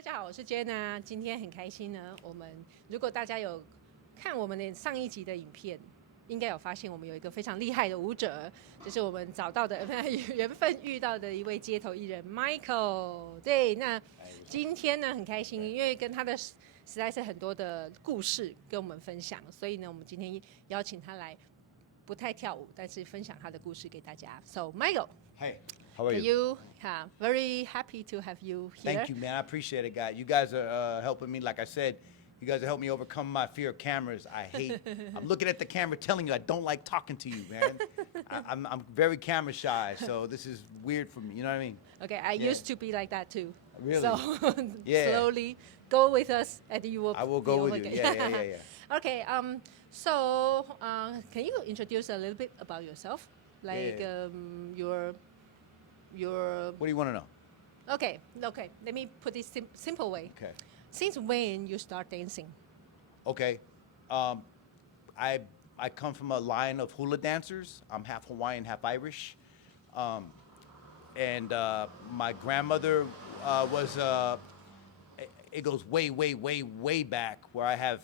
大家好，我是 Jenna。今天很开心呢，如果大家有看我们的上一集的影片，应该有发现我们有一个非常厉害的舞者，就是我们找到的缘分遇到的一位街头艺人 Michael。对，那今天呢很开心，因为跟他的实在是很多的故事跟我们分享，所以呢我们今天邀请他来，不太跳舞，但是分享他的故事给大家。So Michael. Hey, how are you? Very happy to have you here. Thank you, man. I appreciate it, guys. You guys are helping me. Like I said, you guys are helping me overcome my fear of cameras. I'm looking at the camera telling you I don't like talking to you, man. I'm very camera shy, so this is weird for me. You know what I mean? Okay, I used to be like that too. Really? So slowly go with us and you will. I will go with you. Yeah. Okay, so can you introduce a little bit about yourself? Like your. What do you want to know? Okay. Let me put it simple way. Okay. Since when you start dancing? Okay. I come from a line of hula dancers. I'm half Hawaiian, half Irish. And my grandmother was, it goes way back where I have,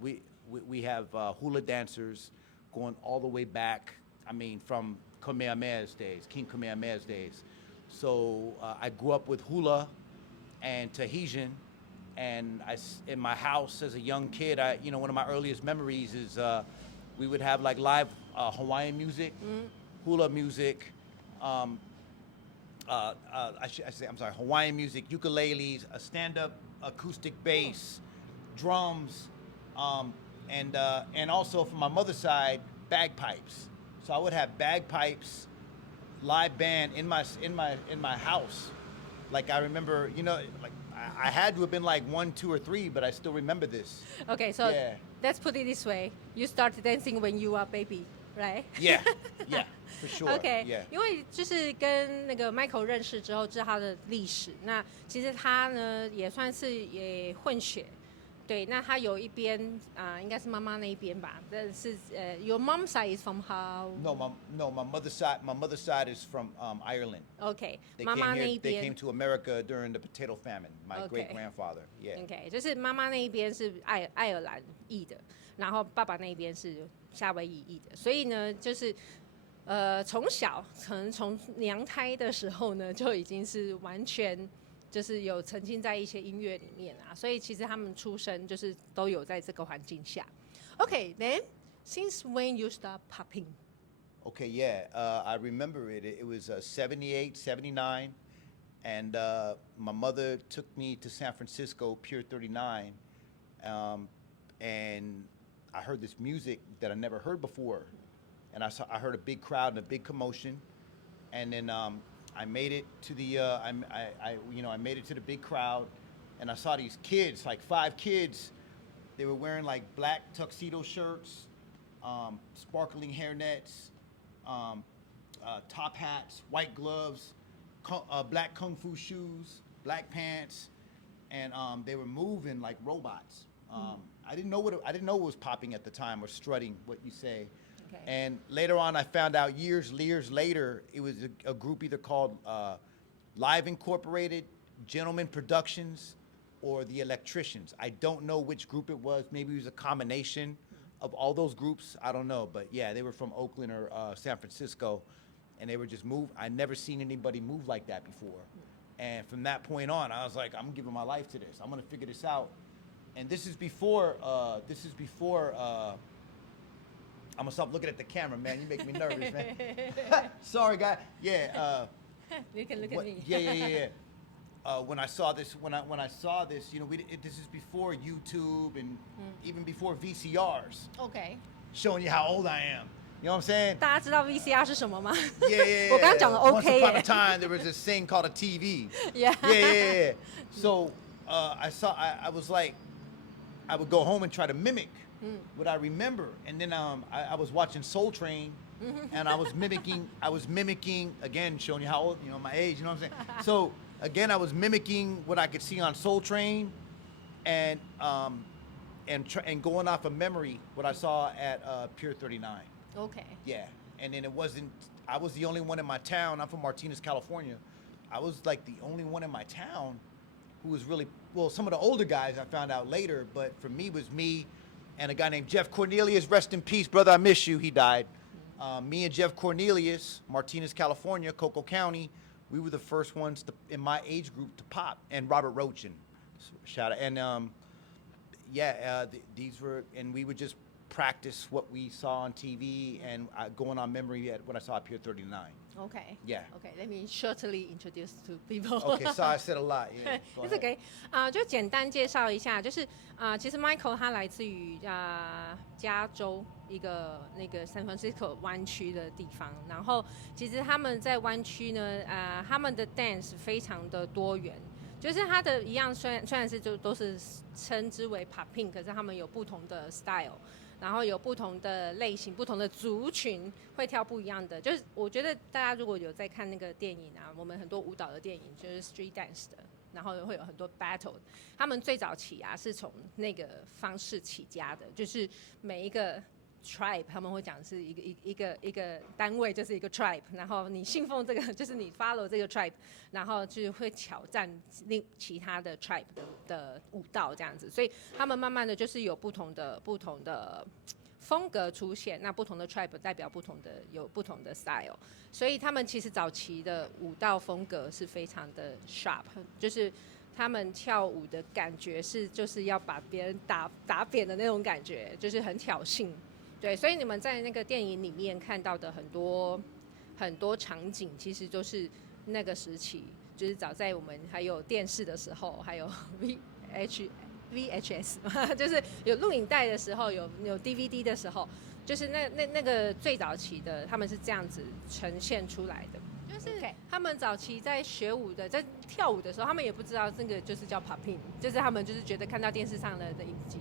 we have hula dancers going all the way back. I mean, from Kamehameha's days, King Kamehameha's days. So I grew up with hula and Tahitian. And in my house as a young kid, one of my earliest memories is we would have like live Hawaiian music, hula music, Hawaiian music, ukuleles, a stand-up acoustic bass, drums, and also from my mother's side, bagpipes. So I would have bagpipes, live band in my house. Like I remember, like I had to have been like 1, 2, or 3, but I still remember this. Okay, so let's put it this way: you started dancing when you were a baby, right? Yeah, for sure. Okay, yeah. 因为就是跟那个 Michael 认识之后，知道他的历史。那其实他呢也算是也混血。对，那他有一边应该是妈妈那一边吧，但是your mom's side is from how? No, my mother's side is from Ireland. Okay, They 妈妈 came 那一 here. They 边 came to America during the potato famine. My Okay. great grandfather. Yeah. OK， 就是妈妈那一边是爱尔兰裔的，然后爸爸那一边是夏威夷裔的，所以呢，就是从小可能从娘胎的时候呢，就已经是完全就是有沉浸在一些音乐里面啊，所以其实他们出生就是都有在这个环境下。Okay, then since when you start popping? Okay, yeah. I remember it. It was 78, 79. And my mother took me to San Francisco, Pier 39, and I heard this music that I never heard before, and I heard a big crowd and a big commotion, and then I made it to the I made it to the big crowd, and I saw these kids, like 5 kids. They were wearing like black tuxedo shirts, sparkling hairnets, top hats, white gloves. Black kung fu shoes, black pants, and they were moving like robots. I didn't know what was popping at the time, or strutting, what you say. Okay. And later on, I found out years later, it was a group either called Live Incorporated, Gentleman Productions, or the Electricians. I don't know which group it was. Maybe it was a combination of all those groups. I don't know, but yeah, they were from Oakland or San Francisco. And they were just I never seen anybody move like that before. And from that point on, I was like, I'm giving my life to this. I'm gonna figure this out. And this is before, I'm gonna stop looking at the camera, man. You make me nervous, man. Sorry, guy. Yeah. You can look at me. Yeah. When I saw this, this is before YouTube and even before VCRs. Okay. Showing you how old I am. You know what I'm saying? 大家知道 VCR 是什么吗？ Yeah. 我刚刚讲的 OK Once upon a time, there was this thing called a TV. Yeah. So I was like, I would go home and try to mimic what I remember, and then I was watching Soul Train, and I was mimicking again, showing you how old, my age. You know what I'm saying? So again, I was mimicking what I could see on Soul Train, and going off of memory, what I saw at Pier 39. Okay. Yeah, and then I was the only one in my town. I'm from Martinez, California. I was like the only one in my town who was really, well, some of the older guys I found out later, but for me was me and a guy named Jeff Cornelius. Rest in peace, brother. I miss you. He died. Me and Jeff Cornelius, Martinez, California, Cocoa County, we were the first ones in my age group to pop. And Robert Roach, and shout out. And these were, and we would just practice what we saw on TV and going on memory at when I saw Pier 39. Okay. Yeah. Okay. Let me shortly introduce to people. Okay. Sorry, I said a lot. Yeah. It's okay. 就简单介绍一下，就是其实 Michael 他来自于加州一个那个 San Francisco 湾区的地方，然后其实他们在湾区呢，他们的 dance 非常的多元。就是他的一样，虽然是就都是称之为 Popping， 可是他们有不同的 style， 然后有不同的类型、不同的族群会跳不一样的。就是我觉得大家如果有在看那个电影啊，我们很多舞蹈的电影就是 street dance 的，然后会有很多 battle。他们最早期啊是从那个方式起家的，就是每一个tribe 他们会讲是一个单位，就是一个 tribe， 然后你信奉这个，就是你 follow 这个 tribe， 然后就会挑战其他的 tribe 的舞蹈这样子，所以他们慢慢的就是有不同的风格出现，那不同的 tribe 代表有不同的 style， 所以他们其实早期的舞蹈风格是非常的 sharp， 就是他们跳舞的感觉就是要把别人打扁的那种感觉，就是很挑衅。对，所以你们在那个电影里面看到的很多场景，其实都是那个时期，就是早在我们还有电视的时候，还有 VHS， 就是有录影带的时候，有 DVD 的时候，就是那个最早期的，他们是这样子呈现出来的。就是他们早期在学舞的，在跳舞的时候，他们也不知道这个就是叫 Popping， 就是他们就是觉得看到电视上的影集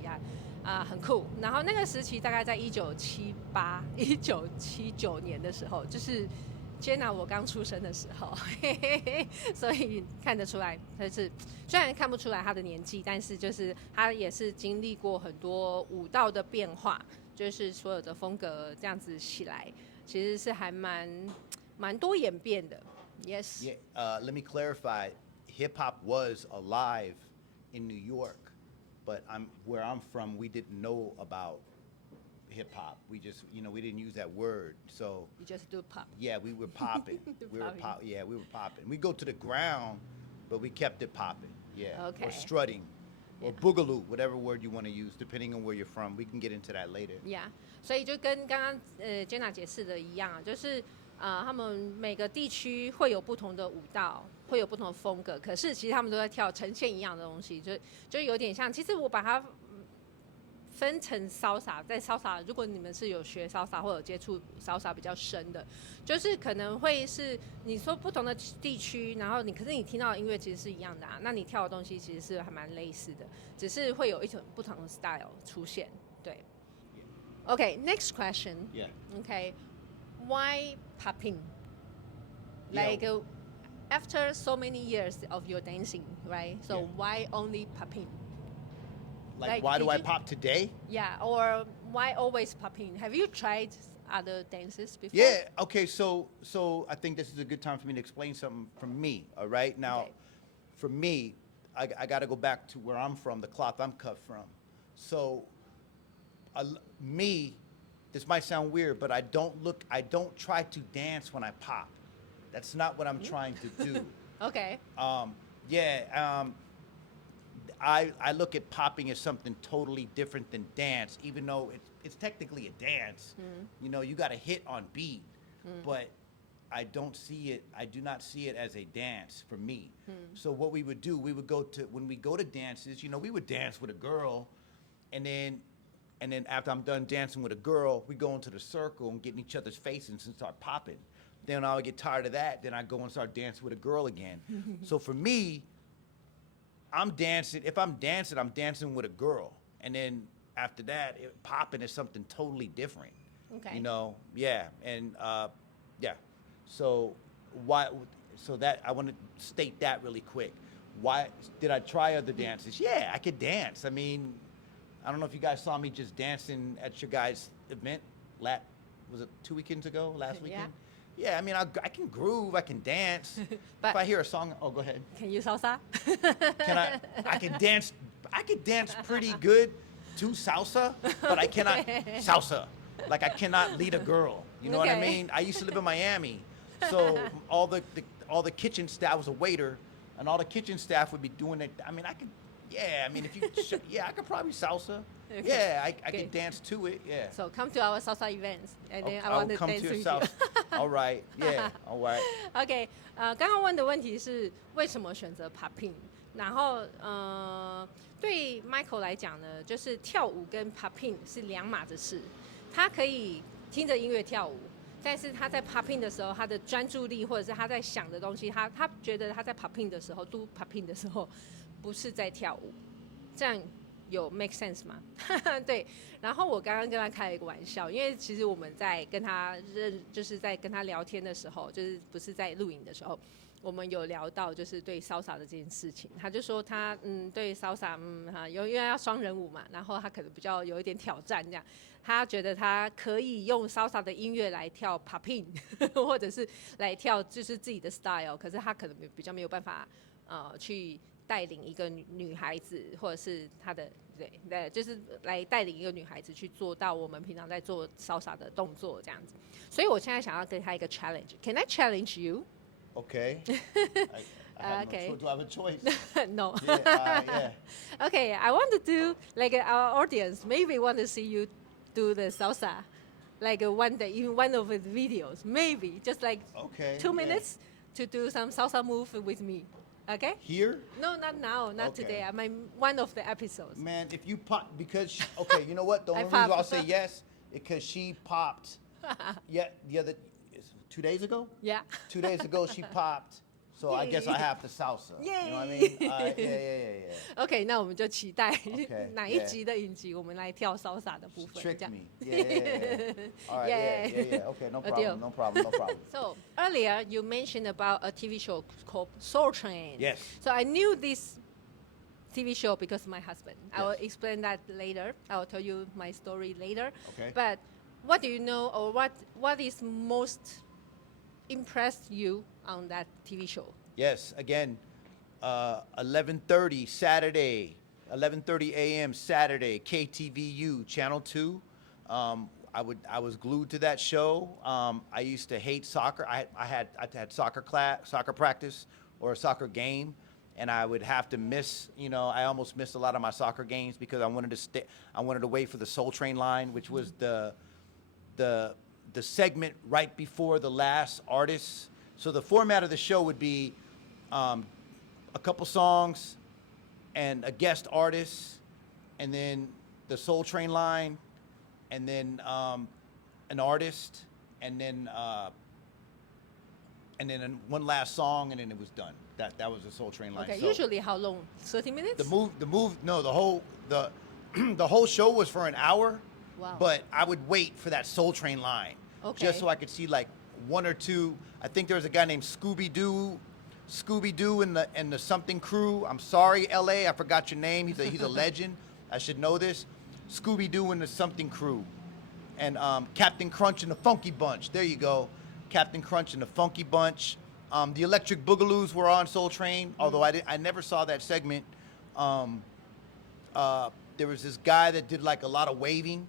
很酷。然后那个时期大概在1979年的时候，就是 Jenna 我刚出生的时候，所以看得出来，他是虽然看不出来他的年纪，但是就是他也是经历过很多舞蹈的变化，就是所有的风格这样子起来，其实是还蛮多演变的。Yes. Yeah. Let me clarify. Hip hop was alive in New York, but where I'm from, we didn't know about hip hop. We just, we didn't use that word. So you just do pop. Yeah, we were popping. we were popping. We go to the ground, but we kept it popping. Yeah. Okay. Or strutting. Or boogaloo, whatever word you want to use, depending on where you're from. We can get into that later. Yeah. 所以就跟刚刚Jenna 解释的一样，就是他们每个地区会有不同的舞蹈，会有不同的风格，可是其实他们都在跳呈现一样的东西，就有点像。其实我把它分成salsa，在salsa，如果你们是有学salsa或者接触salsa比较深的，就是可能会是你说不同的地区，然后可是你听到的音乐其实是一样的啊，那你跳的东西其实是还蛮类似的，只是会有一种不同的 style 出现。对。Okay, next question. Yeah. Okay, why popping? Like after so many years of your dancing, right? So Yeah. why only popping? Like why do I pop today? Yeah, or why always popping? Have you tried other dances before? Yeah. Okay. So I think this is a good time for me to explain something from me. All right. Now, for me, I got to go back to where I'm from, the cloth I'm cut from. So, this might sound weird, but I don't try to dance when I pop. That's not what I'm trying to do. Okay. I look at popping as something totally different than dance, even though it's technically a dance. You got to hit on beat, but I do not see it as a dance for me. So what we would do, when we go to dances, we would dance with a girl, and then after I'm done dancing with a girl, we go into the circle and get in each other's faces and start popping. Then I would get tired of that. Then I go and start dancing with a girl again. So for me, I'm dancing. If I'm dancing with a girl. And then after that, popping is something totally different. Okay. Yeah. And yeah. So I want to state that really quick. Why did I try other dances? Yeah, I could dance. I mean, I don't know if you guys saw me just dancing at your guys' event. Was it 2 weekends ago? Last weekend? Yeah, I mean, I can groove, I can dance. But if I hear a song, oh, go ahead. Can you salsa? Can I can dance. I can dance pretty good to salsa, but I cannot salsa. Like I cannot lead a girl. You know what I mean? I used to live in Miami, so all the kitchen staff, I was a waiter, and all the kitchen staff would be doing it. I mean, I could. Yeah, I mean, if you, I could probably salsa. Okay. Yeah, I could dance to it. Yeah. So come to our salsa events, and then I I'll want to come dance to your with salsa. you. All right. Yeah. All right. OK， 刚刚问的问题是为什么选择 Popping？ 然后对 Michael 来讲呢，就是跳舞跟 Popping 是两码子事。他可以听着音乐跳舞，但是他在 Popping 的时候，他的专注力或者是他在想的东西，他觉得他在 Popping 的时候，do Popping 的时候，不是在跳舞，这样有 make sense 吗？对。然后我刚刚跟他开了一个玩笑，因为其实我们在跟他就是在跟他聊天的时候，就是不是在录影的时候，我们有聊到就是对salsa的这件事情。他就说他对salsa因为要双人舞嘛，然后他可能比较有一点挑战这样。他觉得他可以用salsa的音乐来跳 Popping， 或者是来跳就是自己的 style， 可是他可能比较没有办法去带领一个女孩子，或者是他的对，就是来带领一个女孩子去做到我们平常在做salsa的动作这样子。所以我现在想要给他一个 challenge。Can I challenge you? Okay. I Okay. No, do I have a choice? No. Yeah. Okay, I want to do like our audience maybe want to see you do the salsa, like one day in one of the videos, maybe just like 2 minutes to do some salsa move with me. Okay? Here? No, not now, not today. I mean, one of the episodes. Man, if you pop, because, okay, you know what? The only reason I'll say yes, because she popped, the other, 2 days ago? Yeah. 2 days ago, she popped. So I guess I have to salsa. Yay. You know what I mean? Yeah. OK， 那我们就期待 Okay, 哪一集的影集，我们来跳salsa的部分。Trick 这样 me. Yeah. All right. Yeah. Okay, no problem. So earlier you mentioned about a TV show called Soul Train. Yes. So I knew this TV show because of my husband. Yes. I will explain that later. I will tell you my story later. Okay. But what do you know, or what is most impressed you on that TV show? Yes, again, 11:30 Saturday, 11:30 a.m. Saturday, KTVU, Channel 2. I was glued to that show. I used to hate soccer. I had soccer practice or a soccer game, and I would have to miss. I almost missed a lot of my soccer games because I wanted to wait for the Soul Train line, which was the segment right before the last artist. So the format of the show would be a couple songs and a guest artist, and then the Soul Train line, and then an artist, and then one last song, and then it was done. That was the Soul Train line. Okay, So usually how long? 30 minutes? the whole show was for an hour. Wow. But I would wait for that Soul Train line. Okay. Just so I could see like one or two. I think there was a guy named Scooby-Doo and the something crew. I'm sorry, LA, I forgot your name. He's a legend. I should know this. Scooby-Doo and the something crew. And Captain Crunch and the Funky Bunch. There you go. Captain Crunch and the Funky Bunch. The Electric Boogaloos were on Soul Train, although I never saw that segment. There was this guy that did like a lot of waving.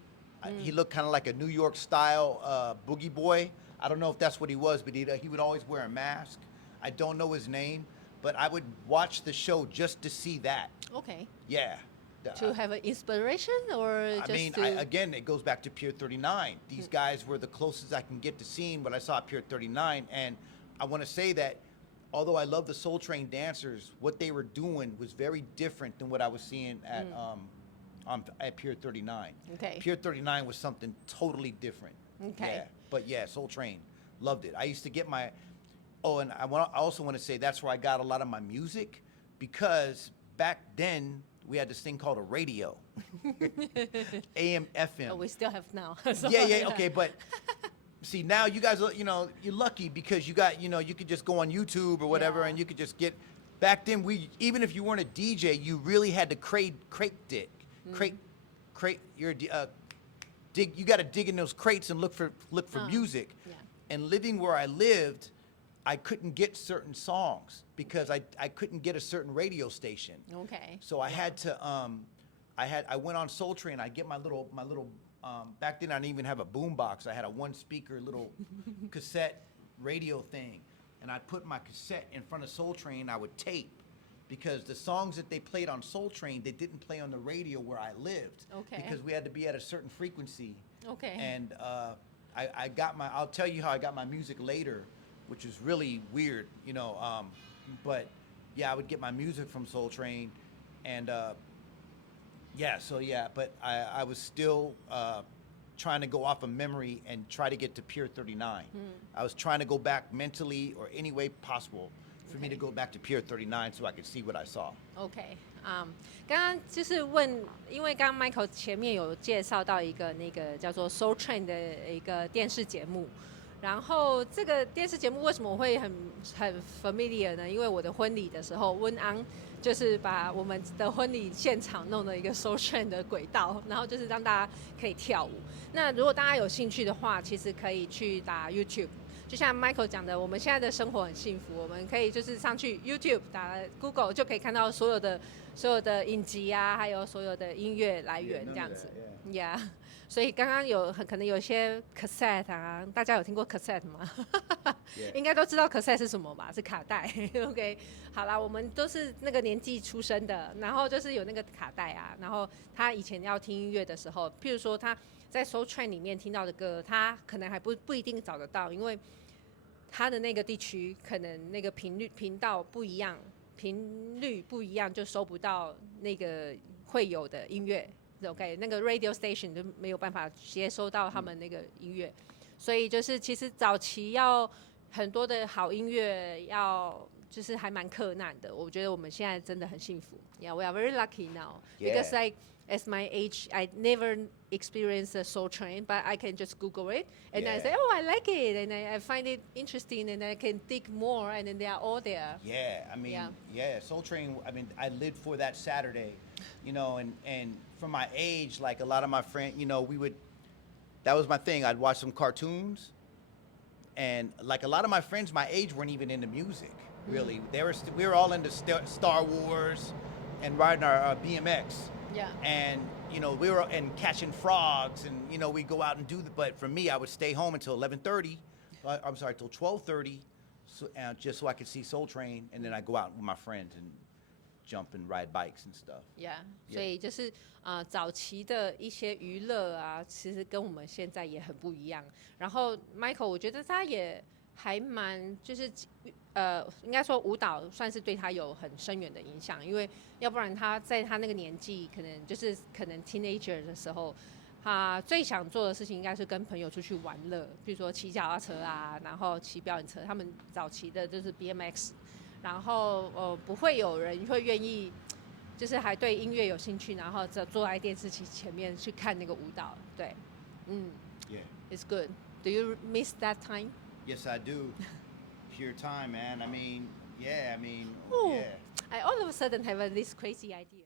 He looked kind of like a New York style boogie boy. I don't know if that's what he was, but he would always wear a mask. I don't know his name, but I would watch the show just to see that. Okay. Yeah. To have an inspiration, or just again, it goes back to Pier 39. These guys were the closest I can get to seeing what I saw at Pier 39. And I want to say that although I love the Soul Train dancers, what they were doing was very different than what I was seeing at Pier 39. Okay. Pier 39 was something totally different. Okay. Yeah. But yeah, Soul Train, loved it. I used to get my, and I also want to say that's where I got a lot of my music, because back then we had this thing called a radio, AM, FM. Oh, we still have now. So yeah, okay, but see now you guys, you're lucky because you got, you could just go on YouTube or whatever, and you could just get. Back then, even if you weren't a DJ, you really had to crate dig. You got to dig in those crates and look for music. Yeah. and living where I lived, I couldn't get certain songs because I couldn't get a certain radio station. Okay. So I had to I went on Soul Train. I'd get my little back then I didn't even have a boom box. I had a one speaker little cassette radio thing, and I'd put my cassette in front of Soul Train. I would tape because the songs that they played on Soul Train, they didn't play on the radio where I lived. Okay. Because we had to be at a certain frequency. Okay. And I got I'll tell you how I got my music later, which is really weird, but yeah, I would get my music from Soul Train, and but I was still trying to go off of memory and try to get to Pier 39. I was trying to go back mentally or any way possible for me to go back to Pier 39 so I could see what I saw. OK， 刚刚就是问，因为刚刚 Michael 前面有介绍到一个那个叫做 Soul Train 的一个电视节目，然后这个电视节目为什么我会很 familiar 呢？因为我的婚礼的时候，温安就是把我们的婚礼现场弄了一个 Soul Train 的轨道，然后就是让大家可以跳舞。那如果大家有兴趣的话，其实可以去打 YouTube。就像 Michael 讲的，我们现在的生活很幸福，我们可以就是上去 YouTube 打 Google 就可以看到所有的影集啊，还有所有的音乐来源这样子。Yeah， 所以刚刚可能有些 cassette 啊，大家有听过 cassette 吗？应该都知道 cassette 是什么吧？是卡带。OK， 好啦，我们都是那个年纪出生的，然后就是有那个卡带啊，然后他以前要听音乐的时候，譬如说他在 Soul Train 里面听到的歌，他可能还不一定找得到，因为他的那个地区可能那个频道不一样，频率不一样，就收不到那个会有的音乐。OK， 那个 radio station 就没有办法接收到他们那个音乐，所以就是其实早期要很多的好音乐就是还蛮困难的。我觉得我们现在真的很幸福。Yeah, we are very lucky now because like as my age, I never experienced a Soul Train, but I can just Google it and I say, oh, I like it, and I find it interesting, and I can dig more, and then they are all there. Yeah, I mean, Soul Train. I mean, I lived for that Saturday, and for my age, like a lot of my friends, that was my thing. I'd watch some cartoons, and like a lot of my friends my age weren't even into music, really. We were all into Star Wars and riding our BMX. Yeah. And, we were catching frogs, and, we'd go out and but for me, I would stay home until 11:30. I'm sorry, till 12:30, just so I could see Soul Train, and then I'd go out with my friends and jump and ride bikes and stuff. Yeah， 所以就是早期的一些娱乐啊，其实跟我们现在也很不一样。然后 Michael， 我觉得他也还蛮就是应该说舞蹈算是对他有很深远的影响，因为要不然他在他那个年纪，可能 teenager 的时候，他最想做的事情应该是跟朋友出去玩乐，比如说骑脚踏车啊，然后骑表演车。他们早期的就是 BMX。然后不会有人会愿意，就是还对音乐有兴趣，然后坐在电视机前面去看那个舞蹈。对，It's good. Do you miss that time? Yes, I do. Pure time, man. I mean, I all of a sudden have this crazy idea.